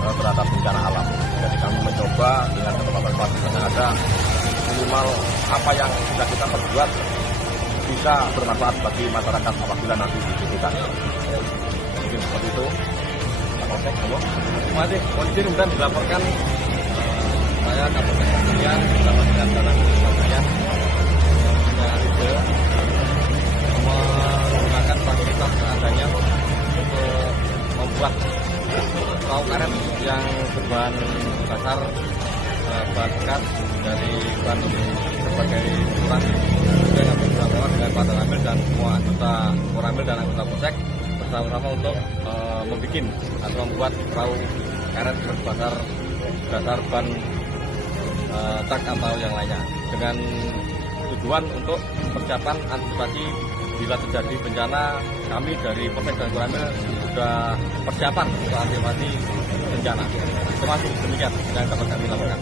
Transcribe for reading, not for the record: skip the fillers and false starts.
terhadap bencana alam. Jadi kami mencoba dengan ketepatan fasilitas yang ada, minimal apa yang sudah kita perbuat bisa bermanfaat bagi masyarakat apabila nanti dibutuhkan. Mungkin seperti itu. Kapolsek, terima kasih. Kondisi kemudian dilaporkan saya Kapolsek Pamilihan bersama dengan Dalam Pamilihan punya ide menggunakan fasilitas seadanya untuk membuat perahu karet yang berbahan dasar bahan bekas dari bahan berbagai ukuran yang bersama dengan Pak Dalamil dan semua anggota Koramil dan anggota Polsek bersama-sama untuk membuat atau membuat perahu karet berbahan dasar ban truk atau yang lainnya dengan tujuan untuk persiapan antisipasi bila terjadi bencana. Kami dari Polsek dan Koramil sudah persiapan untuk antisipasi bencana. Terima kasih, demikian yang dapat kami laporkan.